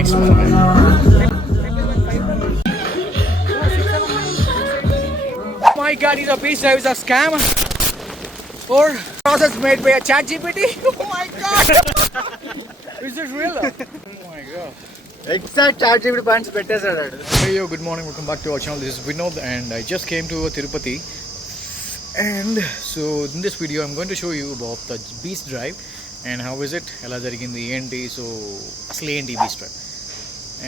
next moment. My God, is a beast drive is a scam or process made by a chat GPT? Oh my God! Is this real? Oh my God. Exact ChatGPT points పెట్టేశాడు. Hey yo, good morning, welcome back to our channel. This is Vinod and I just came to Tirupati, and so in this video I'm going to show you about the Beast Drive and how is it, ఎలా జరిగింది ఏంటి, so అసలు ఏంటి Beast Drive.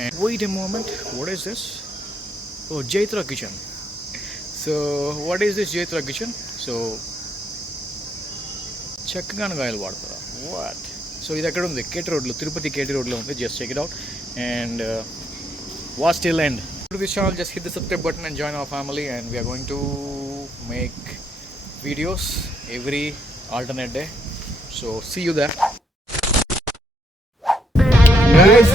And wait a moment, what is this? Oh, Jaitra Kitchen. So what is this Jaitra Kitchen? So చెక్కగానగాయలు వాడతారా, what? So ఇది ఎక్కడ ఉంది, కేటీ రోడ్లో, తిరుపతి కేటీ రోడ్లో ఉంది. Just check it out and watch till end. To this channel, just hit the subscribe button and join our family, and we are going to make videos every alternate day, so see you there guys.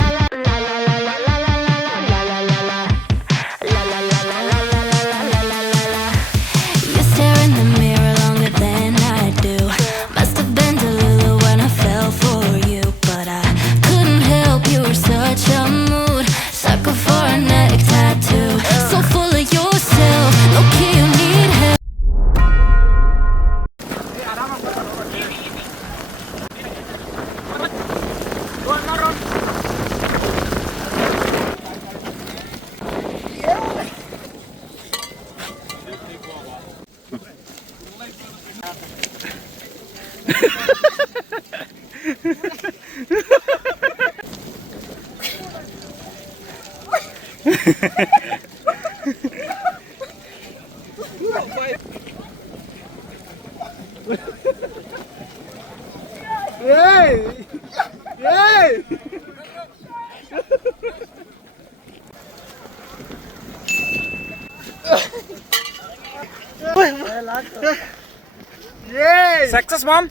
Success, mom.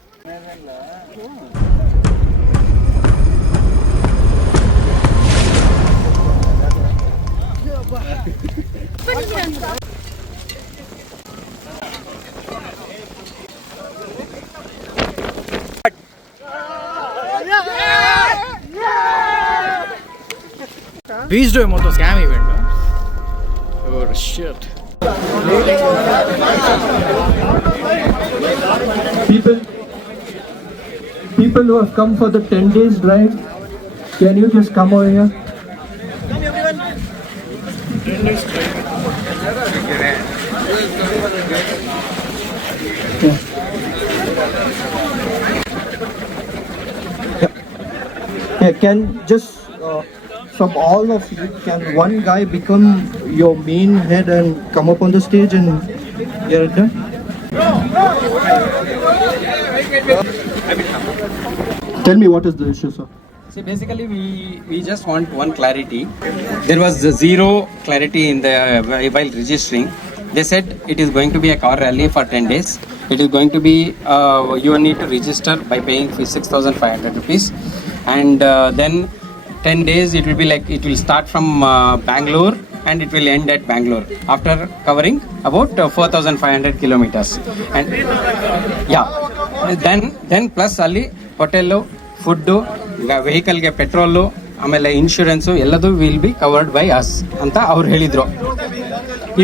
Beast Drive motor scam event. Oh shit. People who have come for the 10 days drive, can you just come over here? Come everyone. 10 days drive. Yeah, can just from all of you, can one guy become your main head and come up on the stage and get it done? Tell me, what is the issue, sir? See, basically, we just want one clarity. There was zero clarity in the while registering. They said it is going to be a car rally for 10 days. It is going to be you need to register by paying 6,500 rupees, and then 10 days it will be like it will start from Bangalore and it will end at Bangalore after covering about 4,500 kilometers. And yeah, then plus ಅಲ್ಲಿ hotel, food, ವೆಹಿಕಲ್ಗೆ petrol, ಆಮೇಲೆ insurance ಎಲ್ಲದು will be covered by us ಅಂತ ಅವ್ರು ಹೇಳಿದರು.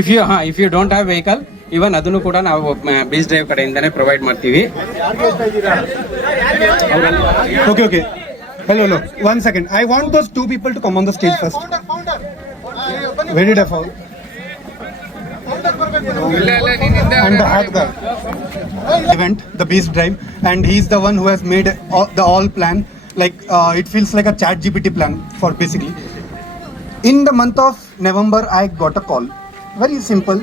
If you don't have vehicle, even ಅದನ್ನು ಕೂಡ ನಾವು ಬೀಸ್ ಡ್ರೈವ್ ಕಡೆಯಿಂದನೇ ಪ್ರೊವೈಡ್ ಮಾಡ್ತೀವಿ. Okay. Hello. 1 second. I want those two people to come on the stage first. Where did I fall? And the hat guy. Event, the Beast Drive, and he's the one who has made the all plan. Like it feels like a chat GPT plan for basically. In the month of November, I got a call. Very simple,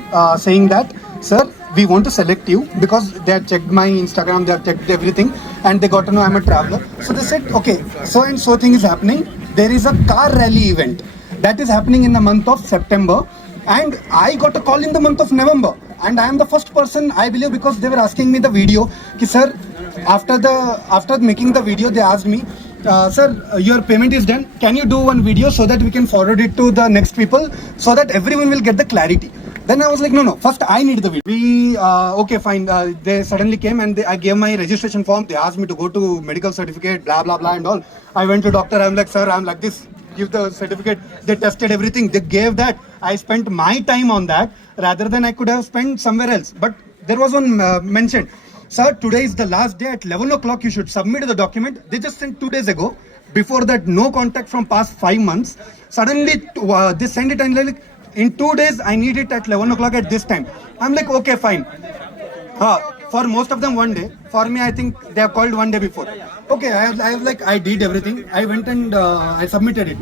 saying that, sir, we want to select you because they have checked my Instagram, they have checked everything, and they got to know I'm a traveler. So they said, okay, so and so thing is happening. There is a car rally event that is happening in the month of September, and I got a call in the month of November, and I am the first person, I believe, because they were asking me the video. Ki, sir, after making the video, they asked me, sir, your payment is done. Can you do one video so that we can forward it to the next people so that everyone will get the clarity? Then I was like, no, first I need the video. Okay, fine. They suddenly came and I gave my registration form. They asked me to go to medical certificate, blah, blah, blah and all. I went to doctor. I'm like, sir, I'm like this. give the certificate. They tested everything. They gave that. I spent my time on that rather than I could have spent somewhere else. But there was one mentioned. Sir, today is the last day at 11 o'clock. You should submit the document. They just sent 2 days ago. Before that, no contact from past 5 months. Suddenly, they send it and like, in 2 days, I need it at 11 o'clock at this time. I'm like, okay, fine. For most of them, 1 day. For me, I think they have called 1 day before. Okay, I did everything. I went and I submitted it.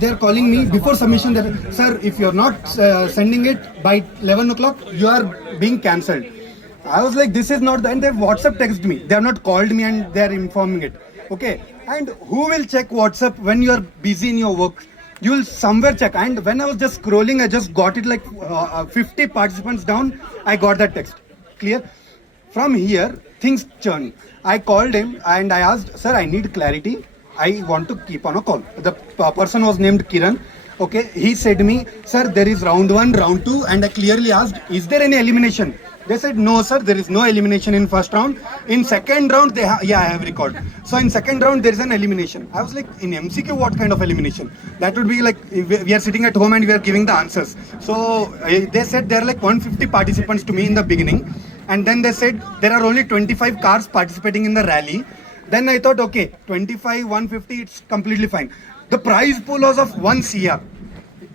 They're calling me before submission that, sir, if you're not sending it by 11 o'clock, you are being cancelled. I was like, this is not the, and they WhatsApp text me. They have not called me and they are informing it. Okay, and who will check WhatsApp when you are busy in your work? You will somewhere check. And when I was just scrolling, I just got it like 50 participants down. I got that text. Clear? From here, things churn. I called him and I asked, sir, I need clarity. I want to keep on a call. The person was named Kiran. Okay, he said to me, sir, there is round 1, round 2, and I clearly asked, is there any elimination? They said, no, sir, there is no elimination in first round. In second round, I have recorded. So in second round, there is an elimination. I was like, in MCQ, what kind of elimination? That would be like, we are sitting at home and we are giving the answers. So they said there are like 150 participants to me in the beginning. And then they said there are only 25 cars participating in the rally. Then I thought, okay, 25, 150, it's completely fine. The prize pool was of 1 CR.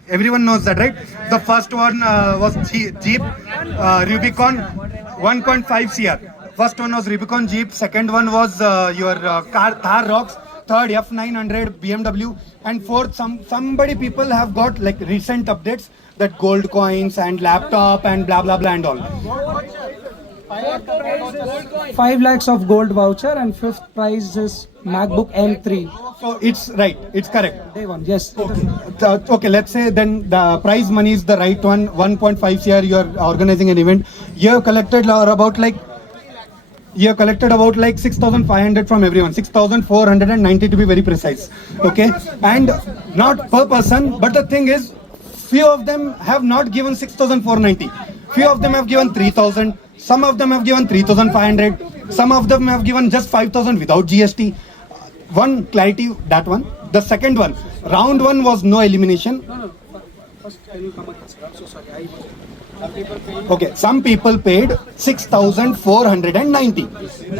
Everyone knows that, right? The first one was Jeep Rubicon, 1.5 CR. First one was Rubicon Jeep. Second one was your car Thar Rocks. Third F900 BMW. And fourth, somebody people have got like recent updates that gold coins and laptop and blah blah blah and all. 5 lakhs of gold voucher and fifth prize is MacBook M3. So it's right, it's correct. Day one, yes. Okay, let's say then the prize money is the right one, 1.5 CR, you are organizing an event. You have collected about like 6,500 from everyone, 6,490 to be very precise. Okay, and not per person, but the thing is, few of them have not given 6,490. Few of them have given 3,000. Some of them have given 3,500. Some of them have given just 5,000 without GST. One clarity, that one. The second one, round 1 was no elimination. First, I will come against. I'm so sorry. Okay, some people paid 6,490.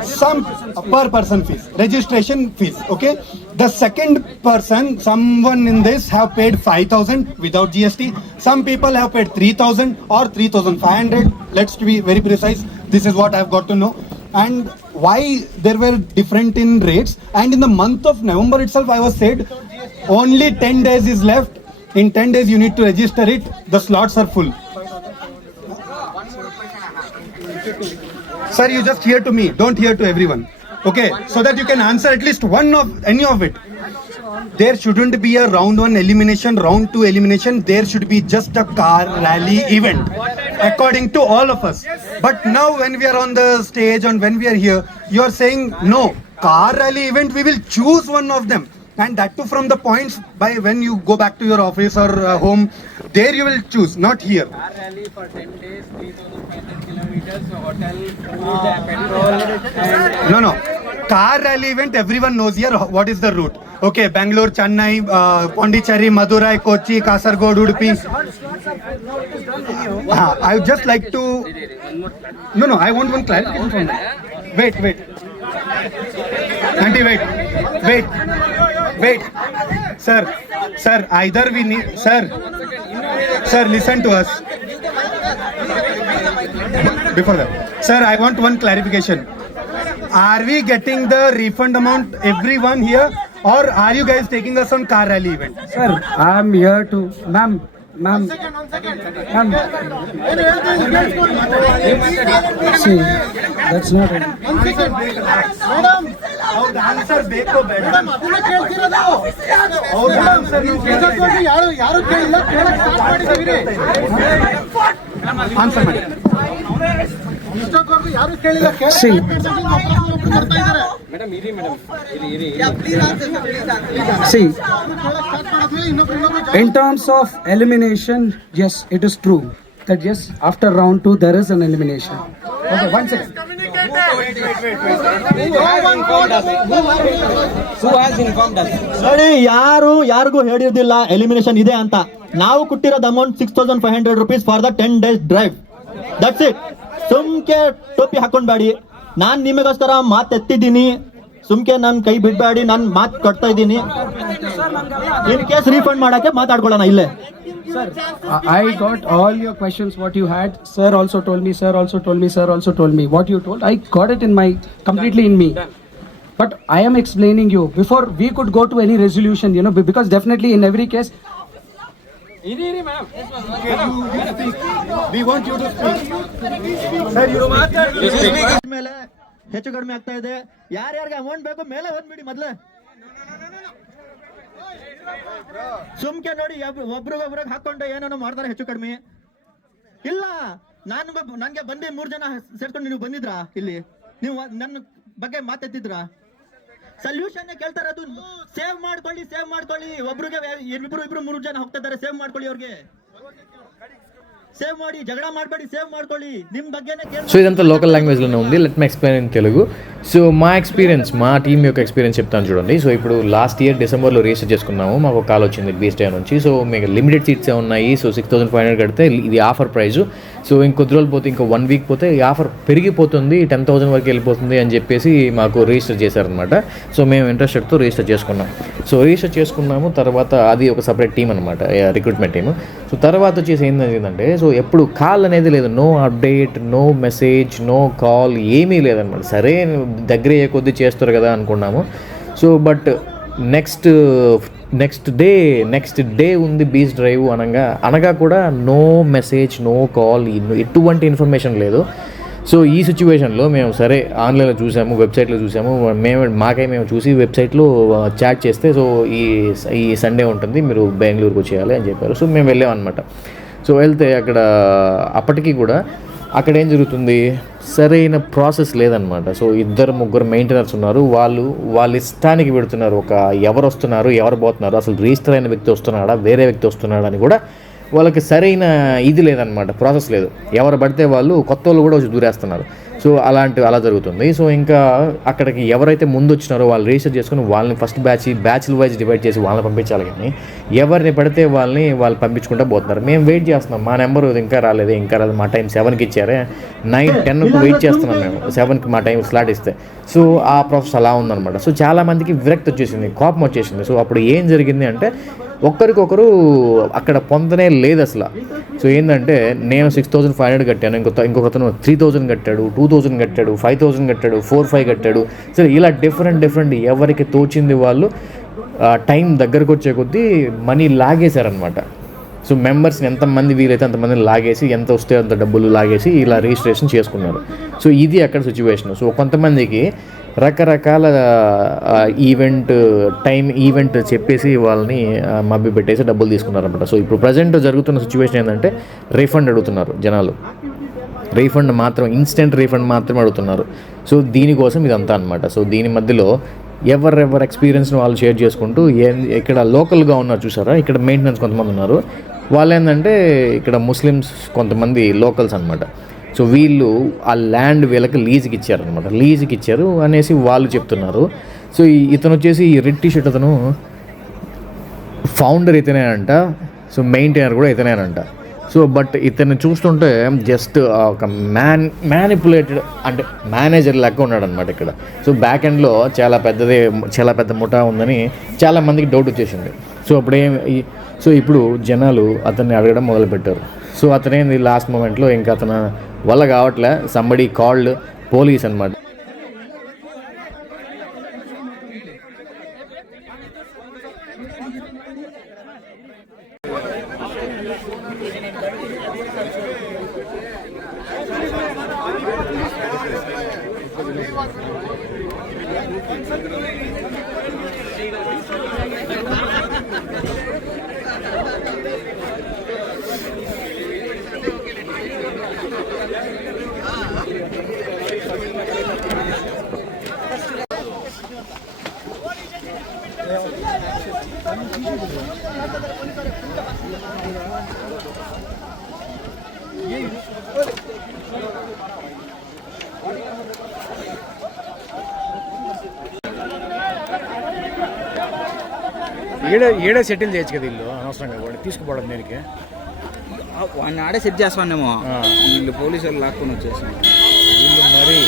Some per person fees, registration fees. Okay, the second person, someone in this have paid 5,000 without GST. Some people have paid 3,000 or 3,500. Let's be very precise. This is what I've got to know. And why there were different in rates. And in the month of November itself, I was said only 10 days is left. In 10 days, you need to register it. The slots are full. Sir, you just hear to me, don't hear to everyone. Okay, so that you can answer at least any of it. There shouldn't be a round 1 elimination, round 2 elimination. There should be just a car rally event, according to all of us. But now when we are on the stage and when we are here, you are saying, no, car rally event, we will choose one of them. And that too from the points by when you go back to your office or home, there you will choose, not here. Car rally for 10 days, 3,500 kilometers, hotel, food, petrol. No. Car rally event, everyone knows here what is the route. Okay, Bangalore, Chennai, Pondicherry, Madurai, Kochi, Kasaragod, Udupi. I would just like to... No, I want one clarification. Wait. Auntie, wait. Sir, either we need... Sir, listen to us. Before that. Sir, I want one clarification. Are we getting the refund amount, everyone here? Or are you guys taking us on car rally event? Sir, I'm here to... Ma'am. See, that's not it. Answer, See, in terms of elimination, yes, it is true that yes, after round 2 there is an elimination. Okay, 1 second. Who has informed us? ನೋಡಿ, ಯಾರಿಗೂ ಹೇಳಿರ್ದಿಲ್ಲ ಎಲಿಮಿನೇಷನ್ ಇದೆ ಅಂತ. ನಾವು ಕೊಟ್ಟಿರೋದು amount 6500 rupees for the 10 days drive. That's it. ಸುಮ್ಕೆ ಟೋಪಿ ಹಾಕೊಂಡ್ಬೇಡಿ. ನಾನ್ ನಿಮಗೋಸ್ಕರ ಮಾತೆತ್ತಿದ್ದೀನಿ. ಸುಮ್ಕೆ ನನ್ ಕೈ ಬಿಡ್ಬೇಡಿ. ನಾನು ಮಾತು ಕೊಡ್ತಾ ಇದ್ದೀನಿ. ಇನ್ ಕೇಸ್ ರೀಫಂಡ್ ಮಾಡಕ್ಕೆ ಮಾತಾಡ್ಕೊಳ್ಳೋಣ ಇಲ್ಲೇ. Sir, I got all your questions what you had. Sir also told me, sir also told me, sir also told me. What you told, I got it in my, completely in me. But I am explaining you, before we could go to any resolution, you know, because definitely in every case, We want you to speak. ಮೇಲೆ ಹೆಚ್ಚು ಕಡಿಮೆ ಆಗ್ತಾ ಇದೆ. ಯಾರ್ಯಾರಿಗೆ ಅಮೌಂಟ್ ಬೇಕು ಮೇಲೆ ಬಂದ್ಬಿಡಿ ಮೊದ್ಲೇ. ಸುಮ್ಕೆ ನೋಡಿ ಒಬ್ರಿಗೊಬ್ರಿಗೆ ಹಾಕೊಂಡು ಏನೇನೋ ಮಾಡ್ತಾರೆ ಹೆಚ್ಚು ಕಡಿಮೆ. ಇಲ್ಲ, ನನ್ಗೆ ಬಂದಿ 3 ಜನ ಸೇರ್ಕೊಂಡು ನೀವು ಬಂದಿದ್ರಾ ಇಲ್ಲಿ? ನೀವು ನನ್ನ ಬಗ್ಗೆ ಮಾತೆತ್ತಿದ್ರಾ? ಸೊಲ್ಯೂಷನ್ ಕೇಳ್ತಾರೆ. ಅದು ಸೇವ್ ಮಾಡ್ಕೊಳ್ಳಿ. ಒಬ್ರಿಗೆ ಇಬ್ರು 3 ಜನ ಹೋಗ್ತಾ ಇದ್ದಾರೆ. ಸೇವ್ ಮಾಡ್ಕೊಳ್ಳಿ, ಅವ್ರಿಗೆ సేవ్ ಮಾಡಿ, జగడ ಮಾಡಬೇಡಿ, సేవ్ ಮಾಡ್ಕೊಳ್ಳಿ. ನಿಮ್ಮ బగ్గేనే కేర్. సో ఇదంతా లోకల్ లాంగ్వేజ్లోనే ఉంది. Let me explain in Telugu. సో మా ఎక్స్పీరియన్స్, మా టీం యొక్క ఎక్స్పీరియన్స్ చెప్తాను చూడండి. సో ఇప్పుడు లాస్ట్ ఇయర్ డిసెంబర్లో రిజిస్టర్ చేసుకున్నాము. మాకు ఒక కాల్ వచ్చింది బీస్ డే నుంచి. సో మీకు లిమిటెడ్ సీట్సే ఉన్నాయి. సో 6500 కడితే ఇది ఆఫర్ ప్రైజు. సో ఇంకొద్ది రోజులు పోతే, ఇంకో 1 వీక్ పోతే ఈ ఆఫర్ పెరిగిపోతుంది, 10,000 వరకు వెళ్ళిపోతుంది అని చెప్పేసి మాకు రిజిస్టర్ చేశారనమాట. సో మేము ఇంట్రెస్టెడ్తో రిజిస్టర్ చేసుకున్నాం. సో రిజిస్టర్ చేసుకున్నాము. తర్వాత అది ఒక సపరేట్ టీం అనమాట, రిక్రూట్మెంట్ టీము. సో తర్వాత వచ్చేసి ఏంటంటే, సో ఎప్పుడు కాల్ అనేది లేదు, no update, no message, no call, ఏమీ లేదనమాట. సరే దగ్గర ఏ కొద్ది చేస్తారు కదా అనుకున్నాము. సో బట్ నెక్స్ట్ డే ఉంది బీచ్ డ్రైవ్ అనగా కూడా నో మెసేజ్, నో కాల్, ఎటువంటి ఇన్ఫర్మేషన్ లేదు. సో ఈ సిచ్యువేషన్లో మేము సరే ఆన్లైన్లో చూసాము, వెబ్సైట్లో చూసాము. మేము చూసి వెబ్సైట్లో చాట్ చేస్తే, సో ఈ సండే ఉంటుంది, మీరు బెంగళూరుకు వచ్చేయాలి అని చెప్పారు. సో మేము వెళ్ళామన్నమాట. సో వెళ్తే అప్పటికి కూడా అక్కడ ఏం జరుగుతుంది, సరైన ప్రాసెస్ లేదనమాట. సో 2-3 మెయింటెనర్స్ ఉన్నారు. వాళ్ళ ఇష్టానికి పెడుతున్నారు. ఎవరు వస్తున్నారు, ఎవరు పోతున్నారు, అసలు రిజిస్టర్ అయిన వ్యక్తి వస్తున్నాడా, వేరే వ్యక్తి వస్తున్నాడా అని కూడా వాళ్ళకి సరైన ఇది లేదనమాట, ప్రాసెస్ లేదు. ఎవరు పడితే వాళ్ళు, కొత్త వాళ్ళు కూడా వచ్చి దూరేస్తున్నారు. సో అలా జరుగుతుంది. సో ఇంకా అక్కడికి ఎవరైతే ముందు వచ్చినారో వాళ్ళు రిజిస్టర్ చేసుకుని వాళ్ళని ఫస్ట్ బ్యాచ్ల వైజ్ డివైడ్ చేసి వాళ్ళని పంపించాలి. కానీ ఎవరిని పడితే వాళ్ళు పంపించుకుంటూ పోతున్నారు. మేము వెయిట్ చేస్తున్నాం. మా నెంబరు ఇంకా రాలేదు. మా టైం 7కి ఇచ్చారే, 9-10కు వెయిట్ చేస్తున్నాం మేము. 7కి మా టైం స్లాట్ ఇస్తే. సో ఆ ప్రాసెస్ అలా ఉందన్నమాట. సో చాలామందికి విరక్తి వచ్చేసింది, కోపం వచ్చేసింది. సో అప్పుడు ఏం జరిగింది అంటే, ఒక్కరికొకరు అక్కడ పొందనే లేదు అసలు. సో ఏంటంటే, నేను 6500 కట్టాను, ఇంకొకతను 3000 కట్టాడు, 2000 కట్టాడు, 5000 కట్టాడు, 4-5 కట్టాడు. సరే ఇలా డిఫరెంట్ ఎవరికి తోచింది వాళ్ళు టైం దగ్గరకు వచ్చే కొద్దీ మనీ లాగేశారనమాట. సో మెంబర్స్ని ఎంతమంది వీలైతే అంతమందిని లాగేసి, ఎంత వస్తే అంత డబ్బులు లాగేసి ఇలా రిజిస్ట్రేషన్ చేసుకున్నారు. సో ఇది అక్కడ సిచ్యువేషన్. సో కొంతమందికి రకరకాల ఈవెంట్ చెప్పేసి వాళ్ళని మభ్య పెట్టేసి డబ్బులు తీసుకున్నారన్నమాట. సో ఇప్పుడు ప్రజెంట్ జరుగుతున్న సిచ్యువేషన్ ఏంటంటే, రీఫండ్ అడుగుతున్నారు జనాలు. రీఫండ్ మాత్రం, ఇన్స్టెంట్ రీఫండ్ మాత్రమే అడుగుతున్నారు. సో దీనికోసం ఇదంతా అనమాట. సో దీని మధ్యలో ఎవరెవరి ఎక్స్పీరియన్స్ని వాళ్ళు షేర్ చేసుకుంటూ, ఇక్కడ లోకల్గా ఉన్నారు చూసారా, ఇక్కడ మెయింటెనెన్స్ కొంతమంది ఉన్నారు. వాళ్ళు ఏంటంటే ఇక్కడ ముస్లిమ్స్ కొంతమంది లోకల్స్ అనమాట. సో వీళ్ళు ఆ ల్యాండ్ వీళ్ళకి లీజుకి ఇచ్చారు అనేసి వాళ్ళు చెప్తున్నారు. సో ఇతను వచ్చేసి ఈ రెడ్ టీ షర్ట్ అతను ఫౌండర్ ఇతనేనంట. సో మెయింటైనర్ కూడా ఇతనేనంట. సో బట్ ఇతన్ని చూస్తుంటే జస్ట్ ఒక మ్యానిపులేటెడ్, అంటే మేనేజర్ లెక్క ఉన్నాడు అనమాట ఇక్కడ. సో బ్యాక్ ఎండ్లో చాలా పెద్ద ముఠా ఉందని చాలామందికి డౌట్ వచ్చేసింది. సో ఇప్పుడు జనాలు అతన్ని అడగడం మొదలుపెట్టారు. సో అతనేంది లాస్ట్ మూమెంట్లో ఇంకా అతను వల్ల కావట్లే, సంబడి కాల్డ్ పోలీస్ అనమాట. ఏడే సెటిల్ చేయొచ్చు కదా ఇల్లు అనవసరంగా వాడు తీసుకుపోవడం దేనికి. వాడిని ఆడే సెట్ చేస్తానేమో, వీళ్ళు పోలీసు వాళ్ళు లాక్కొని వచ్చేసి వీళ్ళు మరి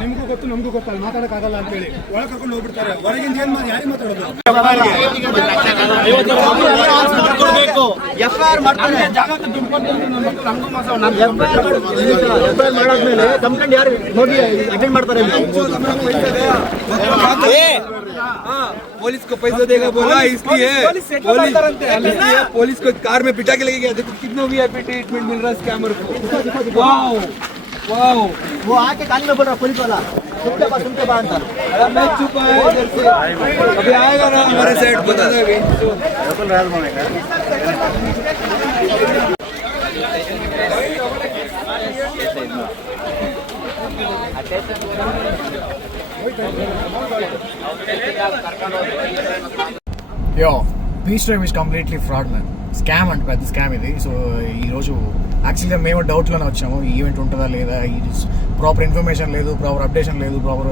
ನಿಮಗೂ ಗೊತ್ತು ನಮಗೂ ಗೊತ್ತಲ್ಲ, ಮಾತಾಡಕ್ಕಾಗಲ್ಲ ಅಂತ ಹೇಳಿ ಒಳಗೆ ಕರ್ಕೊಂಡು ಹೋಗ್ಬಿಡ್ತಾರೆ. ಹೊರಗಿಂದ ಏನ್ ಮಾಡಿ ಯಾರಿಗೆ ಮಾತಾಡೋದು? ಎಫ್ಐಆರ್ ಮಾಡಾದ್ಮೇಲೆ ಕಂಪ್ಲೇಂಟ್ ಯಾರು ಹೋಗಿ ಅಟೆಂಡ್ ಮಾಡ್ತಾರೆ? पुलिस को पैसा देगा बोला, इसलिए पुलिस को कार में पिटा के लेके गया. देखो कितना VIP ट्रीटमेंट मिल रहा है स्कैमर को. वाओ वाओ, वो आके कान में बोल रहा पुलिस वाला सुनते बा अंता. मैं चुप है इधर से, अभी आएगा ना हमारे साइड बता देगा. యో beach drive is completely fraud man. Scam అంటే పెద్ద స్కామ్ ఇది. సో ఈరోజు యాక్చువల్గా మేము డౌట్లోనే వచ్చాము, ఈ ఈవెంట్ ఉంటుందా లేదా, ప్రాపర్ ఇన్ఫర్మేషన్ లేదు, ప్రాపర్ అప్డేషన్ లేదు, ప్రాపర్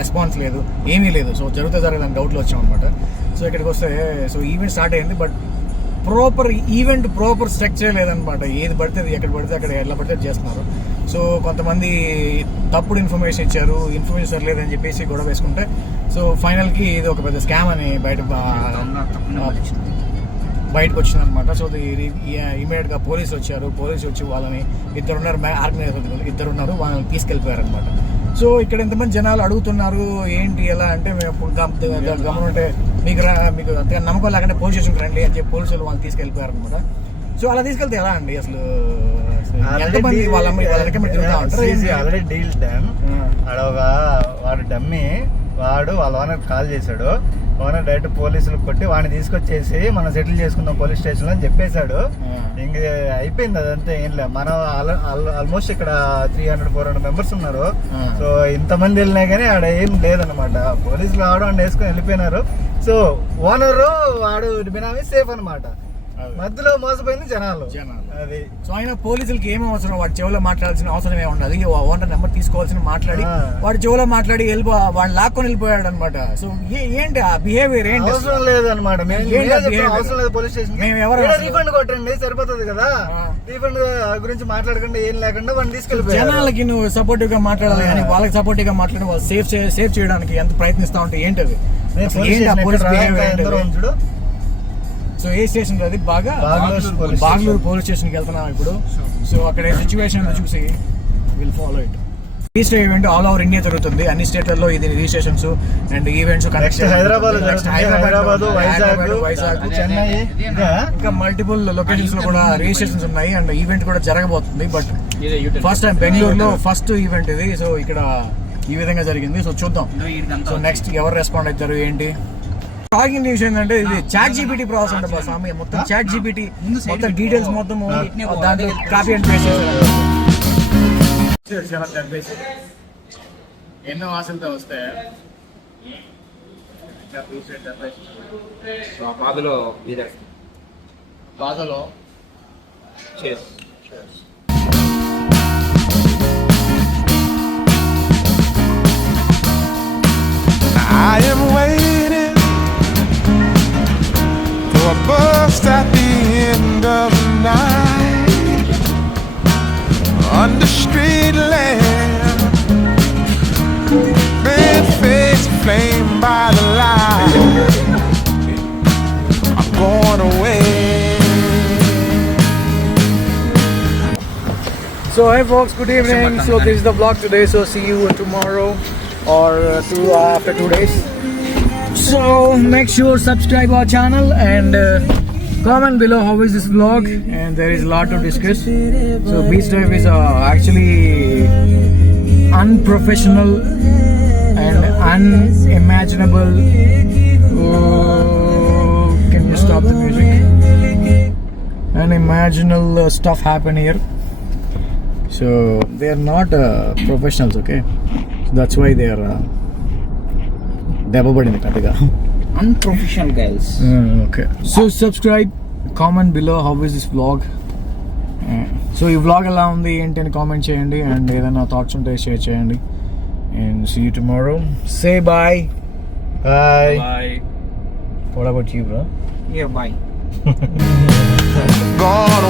రెస్పాన్స్ లేదు, ఏమీ లేదు. సో జరగదని డౌట్లో వచ్చాం అనమాట. సో ఇక్కడికి వస్తే సో ఈవెంట్ స్టార్ట్ అయింది, బట్ ప్రాపర్ స్ట్రక్చర్ లేదనమాట. ఏది పడితే అది ఎక్కడ పడితే అక్కడ ఎలా పడితే చేస్తున్నారు. సో కొంతమంది తప్పుడు ఇన్ఫర్మేషన్ ఇచ్చారు, ఇన్ఫర్మేషన్ సరిలేదని చెప్పేసి గొడవ వేసుకుంటే సో ఫైనల్కి ఇది ఒక పెద్ద స్కామ్ అని బయటకు వచ్చింది అనమాట. సో ఇమీడియట్గా పోలీసులు వచ్చారు. పోలీసులు వచ్చి వాళ్ళని ఇద్దరున్నారు, ఇద్దరున్నారు, వాళ్ళని తీసుకెళ్ళిపోయారనమాట. సో ఇక్కడ ఎంతమంది జనాలు అడుగుతున్నారు ఏంటి ఎలా అంటే, మేము గమనంటే మీకు అంతగా నమ్మకం లేకంటే పోలీస్ స్టేషన్కి రండి అని చెప్పి పోలీసులు వాళ్ళని తీసుకెళ్ళిపోయారనమాట. సో అలా తీసుకెళ్తే ఎలా అండి అసలు? ఎంతమంది వాళ్ళకి తిరుగుతా ఉంటారు. Already deal done. వాడు డమ్మి, వాడు వాళ్ళ ఓనర్ కాల్ చేశాడు. ఓనర్ డైరెక్ట్ పోలీసులకు కొట్టి వాడిని తీసుకొచ్చేసి మనం సెటిల్ చేసుకుందాం పోలీస్ స్టేషన్ లో అని చెప్పేశాడు. ఇంక అయిపోయింది అదంతా. ఏం లేదు, మనం ఆల్మోస్ట్ ఇక్కడ 300-400 మెంబర్స్ ఉన్నారు. సో ఇంతమంది వెళ్ళినా కానీ ఆడ ఏం లేదనమాట. పోలీసులు ఆడ వేసుకొని వెళ్ళిపోయినారు. సో ఓనరు వాడు బినామీ సేఫ్ అనమాట. మధ్యలో మోసపోయింది జనాలు. అది సో ఆయన పోలీసులకి ఏం అవసరం, వాడి చెవులో మాట్లాడాల్సిన అవసరం ఏమి ఉండదు. ఓనర్ నెంబర్ తీసుకోవాల్సిన మాట్లాడి వాడి చెవులో మాట్లాడి వాడిని లాక్కొని వెళ్ళిపోయాడు అనమాట. సో ఏంటి ఆ బిహేవియర్? ఏంటి అవసరం లేదు అనమాట. అవసరం లేదు పోలీస్ స్టేషన్. మేము ఎవరు రీఫండ్ కొట్టండి సరిపోతుంది కదా. రీఫండ్ గురించి మాట్లాడకుండా ఏం లేకుండా వాడిని తీసుకెళ్ళిపోయి జనాలకి నువ్వు సపోర్టివ్ గా మాట్లాడాలి కానీ వాళ్ళకి సపోర్టివ్ గా మాట్లాడి వాళ్ళు సేవ్ చేయడానికి ఎంత ప్రయత్నిస్తా ఉంటే ఏంటది? Police behaviour. సో ఏ స్టేషన్ అది? బాగ్లూరు పోలీస్ స్టేషన్కి వెళ్తున్నాం ఇప్పుడు. సో అక్కడ సిచ్యువేషన్ చూసి will follow it. Beach drive event all over India జరుగుతుంది. అన్ని స్టేట్లలో ఇది రిజిస్ట్రేషన్స్ అండ్ ఈవెంట్స్ హైదరాబాద్, వైజాగ్, చెన్నై, ఇంకా మల్టిపుల్ లొకేషన్స్ లో కూడా రిజిస్ట్రేషన్స్ ఉన్నాయి. అండ్ ఈవెంట్ కూడా జరగబోతుంది. బట్ ఫస్ట్ టైం బెంగళూరులో ఫస్ట్ ఈవెంట్ ఇది. సో ఇక్కడ ఈ విధంగా జరిగింది. సో చూద్దాం సో నెక్స్ట్ ఎవరు రెస్పాండ్ అవుతారు ఏంటి. షాకింగ్ న్యూస్ ఏంటంటే ఇది చాట్ జీపీటీ ప్రాసెస్ అంటే స్వామి మొత్తం చాట్ జీపీటీ మొత్తం డీటెయిల్స్ మొత్తం దాంట్లో కాపీ అండ్ పేస్ట్ చేశారు. ఎన్నో ఆశలతో వస్తే బాధలో I am waiting for a bus at the end of the night under street lamp, bent face flame by the light. I'm going away. So hey folks, good evening. So this is the vlog today. So see you tomorrow or after 2 days. So make sure subscribe our channel and comment below how is this vlog, and there is a lot to discuss. So beach drive is actually unprofessional and unimaginable. Oh, can you stop the music? unimaginable stuff happen here. So they are not professionals, okay? So that's why they are debabadindi pediga. Unprofessional guys. Okay. So subscribe, comment below how is this vlog. So ఈ vlog ఎలా ఉంది ఏంటి అని కామెంట్ చేయండి, అండ్ ఏదైనా థాట్స్ ఉంటే షేర్ చేయండి. And see you tomorrow. Say bye. Bye. What about you, bro? Yeah, bye. Gone